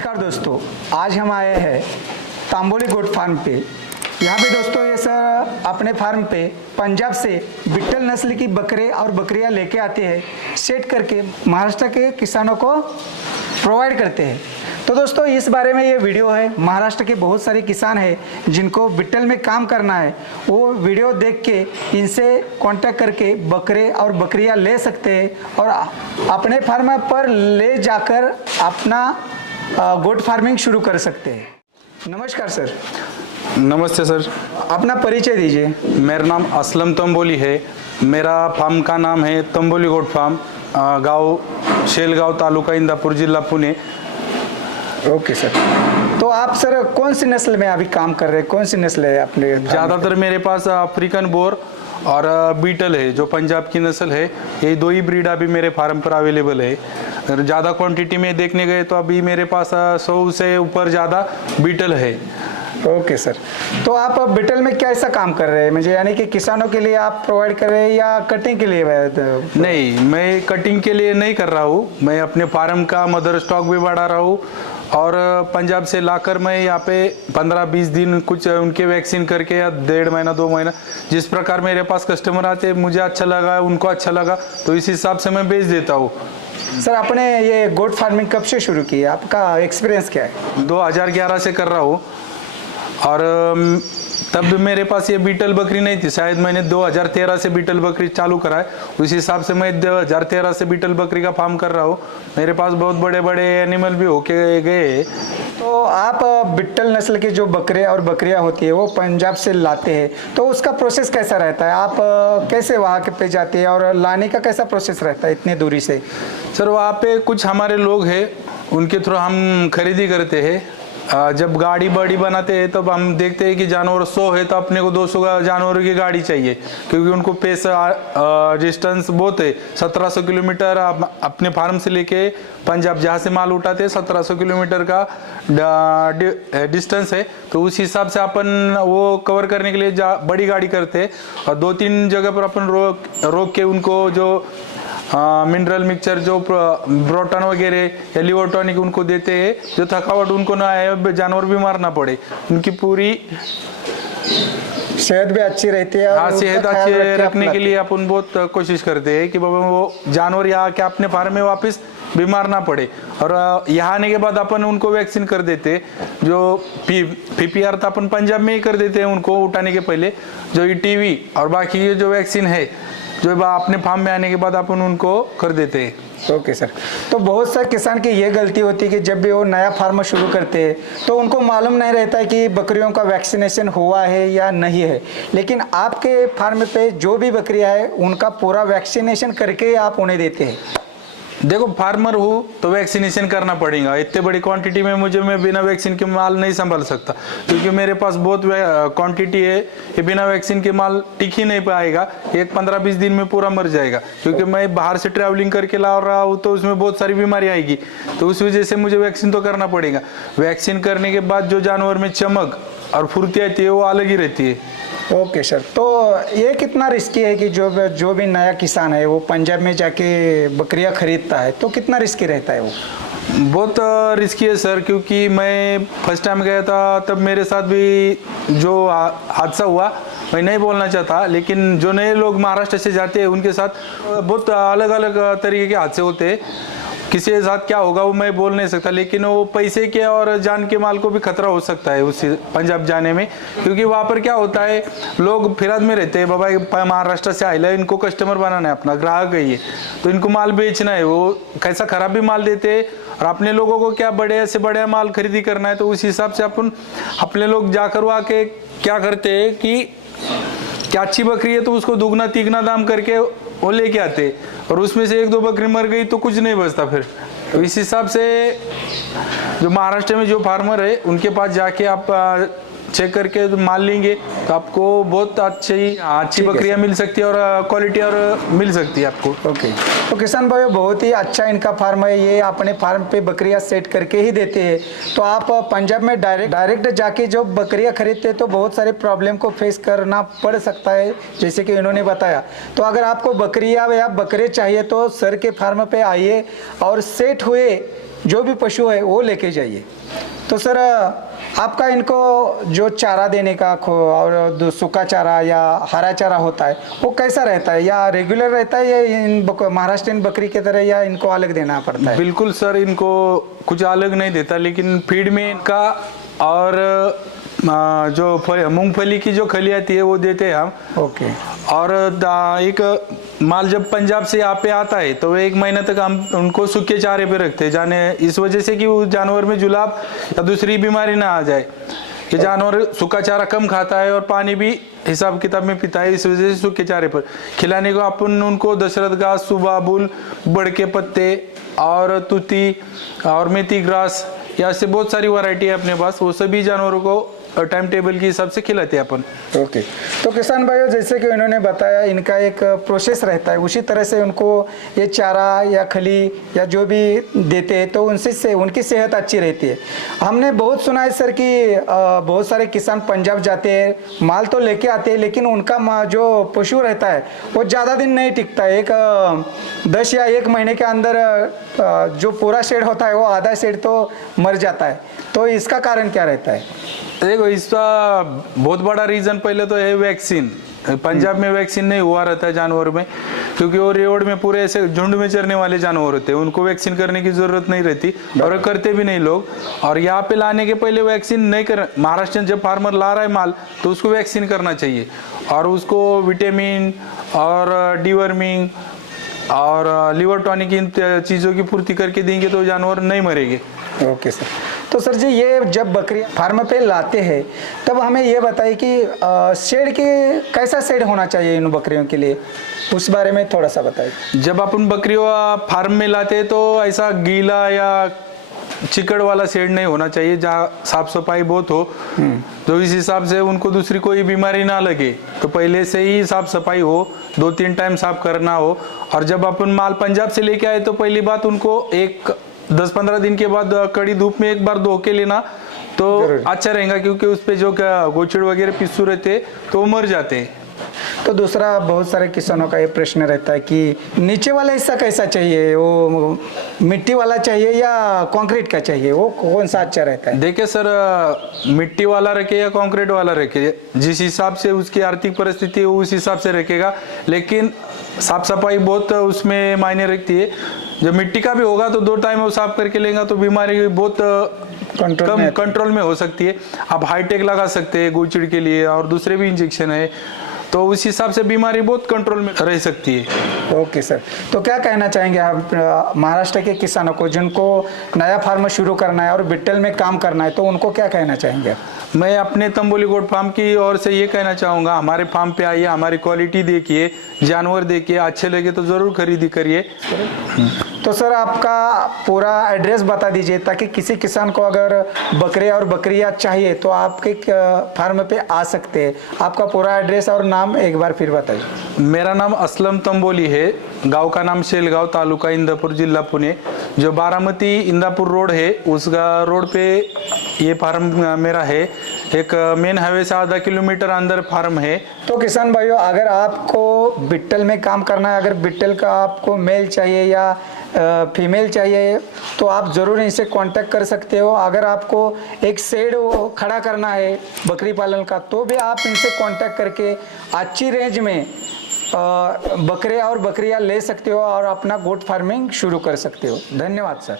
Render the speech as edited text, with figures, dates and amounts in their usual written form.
नमस्कार दोस्तों, आज हम आए हैं तांबोली गोट फार्म पे। यहाँ पे दोस्तों ये सर अपने फार्म पे पंजाब से बिट्टल नस्ल की बकरे और बकरियाँ लेके आते हैं, सेट करके महाराष्ट्र के किसानों को प्रोवाइड करते हैं। तो दोस्तों इस बारे में ये वीडियो है। महाराष्ट्र के बहुत सारे किसान हैं जिनको बिट्टल में काम करना है, वो वीडियो देख के इनसे कांटेक्ट करके बकरे और बकरियां ले सकते हैं और अपने फार्म पर ले जाकर अपना गोट फार्मिंग शुरू कर सकते हैं। नमस्कार सर। नमस्ते सर। अपना परिचय दीजिए। मेरा नाम असलम तंबोली है। मेरा फार्म का नाम है तंबोली गोट फार्म, गांव शेलगांव, तालुका इंदापुर, जिला पुणे। Okay sir. तो आप सर कौन सी नस्ल में अभी काम कर रहे हैं? कौन सी नस्ल है अपने? ज़्यादातर मेरे पास अफ्रीकन बोर और बीटल है, जो पंजाब की नस्ल है। ये दो ही ब्रीड अभी मेरे फार्म पर अवेलेबल है। ज़्यादा क्वांटिटी में देखने गए तो अभी मेरे पास 100 से ऊपर ज़्यादा बीटल है। Okay sir. तो आप बिट्टल में कैसा काम कर रहे हैं? मुझे यानी कि किसानों के लिए आप प्रोवाइड कर रहे हैं या कटिंग के लिए? नहीं, मैं कटिंग के लिए नहीं कर रहा हूँ। मैं अपने फार्म का मदर स्टॉक भी बढ़ा रहा हूँ और पंजाब से लाकर मैं यहाँ पे 15-20 दिन कुछ उनके वैक्सीन करके, या 1.5 महीना 2 महीना, जिस प्रकार मेरे पास कस्टमर आते, मुझे अच्छा लगा, उनको अच्छा लगा, तो इस हिसाब से मैं बेच देता हूँ। सर आपने ये गोट फार्मिंग कब से शुरू की? आपका एक्सपीरियंस क्या है? 2011 से कर रहा हूँ और तब मेरे पास ये बीटल बकरी नहीं थी। शायद मैंने 2013 से बीटल बकरी चालू करा है। उस हिसाब से मैं 2013 से बीटल बकरी का फार्म कर रहा हूँ। मेरे पास बहुत बड़े बड़े एनिमल भी होके गए। तो आप बिट्टल नस्ल के जो बकरे और बकरियां होती है वो पंजाब से लाते हैं, तो उसका प्रोसेस कैसा रहता है? आप कैसे वहाँ पे जाते हैं और लाने का कैसा प्रोसेस रहता है इतने दूरी से? सर वहाँ पे कुछ हमारे लोग हैं, उनके थ्रू हम खरीदी करते हैं। जब गाड़ी बड़ी बनाते हैं तब हम देखते हैं कि जानवर 100 है तो अपने को 200 जानवरों की गाड़ी चाहिए, क्योंकि उनको डिस्टेंस बहुत है। 1700 किलोमीटर अपने फार्म से लेके पंजाब जहाँ से माल उठाते हैं, 1700 किलोमीटर का डिस्टेंस है। तो उस हिसाब से अपन वो कवर करने के लिए बड़ी गाड़ी करते हैं और 2-3 जगह पर अपन रोक के उनको जो मिनरल मिक्सचर, जो प्रोटॉन वगैरह या लिवर टॉनिक उनको देते हैं, जो थकावट उनको ना आए, जानवर बीमार ना पड़े, उनकी पूरी सेहत भी अच्छी रहती है। हाँ, सेहत अच्छी रखने के लिए अपन बहुत कोशिश करते हैं कि बाबा वो जानवर यहाँ के अपने फार्म में वापस बीमार ना पड़े। और यहाँ आने के बाद अपन उनको वैक्सीन कर देते, जो PPR था अपन पंजाब में ही कर देते हैं उनको उठाने के पहले। जो ETV और बाकी ये जो वैक्सीन है, जो अपने फार्म में आने के बाद अपन उनको कर देते हैं। Okay sir. तो बहुत सारे किसान की ये गलती होती है कि जब भी वो नया फार्म शुरू करते हैं तो उनको मालूम नहीं रहता है कि बकरियों का वैक्सीनेशन हुआ है या नहीं है, लेकिन आपके फार्म पे जो भी बकरियां है उनका पूरा वैक्सीनेशन करके आप उन्हें देते हैं। देखो, फार्मर हूँ तो वैक्सीनेशन करना पड़ेगा। इतने बड़ी क्वांटिटी में मैं बिना वैक्सीन के माल नहीं संभाल सकता, क्योंकि मेरे पास बहुत क्वांटिटी है। ये बिना वैक्सीन के माल टिक ही नहीं पाएगा, एक 15-20 दिन में पूरा मर जाएगा, क्योंकि मैं बाहर से ट्रैवलिंग करके ला रहा हूँ तो उसमें बहुत सारी बीमारी आएगी। तो उस वजह से मुझे वैक्सीन तो करना पड़ेगा। वैक्सीन करने के बाद जो जानवर में चमक और फुर्ती आती है वो अलग ही रहती है। Okay sir. तो ये कितना रिस्की है कि जो भी नया किसान है वो पंजाब में जाके बकरियां खरीदता है, तो कितना रिस्की रहता है वो? बहुत रिस्की है सर, क्योंकि मैं फर्स्ट टाइम गया था तब मेरे साथ भी जो हादसा हुआ, मैं नहीं बोलना चाहता, लेकिन जो नए लोग महाराष्ट्र से जाते हैं उनके साथ बहुत अलग अलग तरीके के हादसे होते हैं। किसी के साथ क्या होगा वो मैं बोल नहीं सकता, लेकिन वो पैसे के और जान के माल को भी खतरा हो सकता है उस पंजाब जाने में। क्योंकि वहाँ पर क्या होता है, लोग फिराद में रहते हैं, बाबा महाराष्ट्र से आए, इनको कस्टमर बनाना है, अपना ग्राहक है ये, तो इनको माल बेचना है। वो कैसा खराब भी माल देते हैं और अपने लोगों को क्या बड़े से बड़े माल खरीदी करना है। तो उस हिसाब से अपन अपने लोग जाकर वहाँ के क्या करते हैं कि क्या अच्छी बकरी है तो उसको दुगना तिगना दाम करके वो लेके आते, और उसमें से 1-2 बकरी मर गई तो कुछ नहीं बचता फिर। तो इस हिसाब से जो महाराष्ट्र में जो फार्मर है उनके पास जाके आप चेक करके माल लेंगे तो आपको बहुत अच्छी बकरियां मिल सकती है और क्वालिटी और मिल सकती है आपको। ओके। तो किसान भाई बहुत ही अच्छा इनका फार्म है, ये अपने फार्म पे बकरियां सेट करके ही देते हैं। तो आप पंजाब में डायरेक्ट जाके जो बकरियां खरीदते हैं तो बहुत सारे प्रॉब्लम को फेस करना पड़ सकता है, जैसे कि इन्होंने बताया। तो अगर आपको बकरियां या बकरे चाहिए तो सर के फार्म पे आइए और सेट हुए जो भी पशु है वो लेके जाइए। तो सर आपका इनको जो चारा देने का और सूखा चारा या हरा चारा होता है वो कैसा रहता है, या रेगुलर रहता है या इन महाराष्ट्रीयन बकरी की तरह, या इनको अलग देना पड़ता है? बिल्कुल सर, इनको कुछ अलग नहीं देता, लेकिन फीड में इनका और जो मूंगफली की जो खली आती है वो देते हैं हम। ओके। और एक माल जब पंजाब से यहाँ पे आता है तो 1 महीना तक हम उनको सूखे चारे पे रखते हैं, जाने इस वजह से कि उस जानवर में जुलाब या दूसरी बीमारी ना आ जाए। ये जानवर सूखा चारा कम खाता है और पानी भी हिसाब किताब में पीता है, इस वजह से सूखे चारे पर खिलाने को अपन उनको दशरथ घास, सुबाबुल, बड़ के पत्ते और तुती और मेथी ग्रास, या से बहुत सारी वैरायटी है अपने पास, वो सभी जानवरों को टाइम टेबल के हिसाब से खिलाते हैं अपन। ओके। तो किसान भाइयों, जैसे कि इन्होंने बताया इनका एक प्रोसेस रहता है, उसी तरह से उनको ये चारा या खली या जो भी देते हैं तो उनसे उनकी सेहत अच्छी रहती है। हमने बहुत सुना है सर कि बहुत सारे किसान पंजाब जाते हैं, माल तो लेके आते हैं, लेकिन उनका जो पशु रहता है वो ज़्यादा दिन नहीं टिकता है। 10 या 1 महीने के अंदर जो पूरा शेड होता है वो आधा शेड तो मर जाता है। तो इसका कारण क्या रहता है? देखो, इसका बहुत बड़ा रीजन पहले तो है वैक्सीन। पंजाब में वैक्सीन नहीं हुआ रहता है जानवर में, क्योंकि वो रोड में पूरे ऐसे झुंड में चरने वाले जानवर होते हैं, उनको वैक्सीन करने की जरूरत नहीं रहती और करते भी नहीं लोग। और यहाँ पे लाने के पहले वैक्सीन नहीं कर, महाराष्ट्र जब फार्मर ला रहा है माल तो उसको वैक्सीन करना चाहिए और उसको विटामिन और डीवर्मिंग और लिवर टॉनिक इन चीज़ों की पूर्ति करके देंगे तो जानवर नहीं मरेंगे। Okay sir. तो सर जी, ये जब बकरी फार्म पे लाते हैं तब हमें ये बताइए कि शेड के कैसा शेड होना चाहिए इन बकरियों के लिए, उस बारे में थोड़ा सा बताइए। जब अपन बकरियों फार्म में लाते हैं तो ऐसा गीला या चिकड़ वाला शेड नहीं होना चाहिए, जहाँ साफ सफाई बहुत हो, तो इस हिसाब से उनको दूसरी कोई बीमारी ना लगे। तो पहले से ही साफ सफाई हो, 2-3 टाइम साफ करना हो। और जब अपन माल पंजाब से लेके आए तो पहली बात उनको 10-15 दिन के बाद कड़ी धूप में एक बार धो के लेना तो अच्छा रहेगा, क्योंकि उस पे जो गोचड़ वगैरह पिस्सू रहते तो वो मर जाते हैं। तो दूसरा, बहुत सारे किसानों का ये प्रश्न रहता है कि नीचे वाला हिस्सा कैसा चाहिए, वो मिट्टी वाला चाहिए या कंक्रीट का चाहिए, वो कौन सा अच्छा रहता है? देखिए सर, मिट्टी वाला रखे या कंक्रीट वाला रखे, जिस हिसाब से उसकी आर्थिक परिस्थिति है उस हिसाब से रखेगा, लेकिन साफ सफाई बहुत उसमें मायने रखती है। जब मिट्टी का भी होगा तो 2 टाइम वो साफ करके लेगा तो बीमारी बहुत कम कंट्रोल में हो सकती है। आप हाईटेक लगा सकते हैं गोचिड़ के लिए और दूसरे भी इंजेक्शन है, तो उस हिसाब से बीमारी बहुत कंट्रोल में रह सकती है। Okay sir. तो क्या कहना चाहेंगे आप महाराष्ट्र के किसानों को जिनको नया फार्म शुरू करना है और बिट्टल में काम करना है, तो उनको क्या कहना चाहेंगे? मैं अपने तंबोली गोट फार्म की ओर से ये कहना चाहूँगा, हमारे फार्म पे आइए, हमारी क्वालिटी देखिए, जानवर देखिए, अच्छे लगे तो ज़रूर खरीदी करिए। तो सर आपका पूरा एड्रेस बता दीजिए, ताकि किसी किसान को अगर बकरे और बकरियां चाहिए तो आपके फार्म पे आ सकते हैं। आपका पूरा एड्रेस और नाम एक बार फिर बताइए। मेरा नाम असलम तंबोली है, गांव का नाम शेलगांव, तालुका इंदापुर, जिला पुणे। जो बारामती इंदापुर रोड है उसका रोड पे ये फार्म मेरा है। एक मेन हाईवे से आधा किलोमीटर अंदर फार्म है। तो किसान भाइयों, अगर आपको बिट्टल में काम करना है, अगर बिट्टल का आपको मेल चाहिए या फीमेल चाहिए तो आप ज़रूर इनसे कांटेक्ट कर सकते हो। अगर आपको एक शेड खड़ा करना है बकरी पालन का तो भी आप इनसे कांटेक्ट करके अच्छी रेंज में बकरे और बकरियां ले सकते हो और अपना गोट फार्मिंग शुरू कर सकते हो। धन्यवाद सर।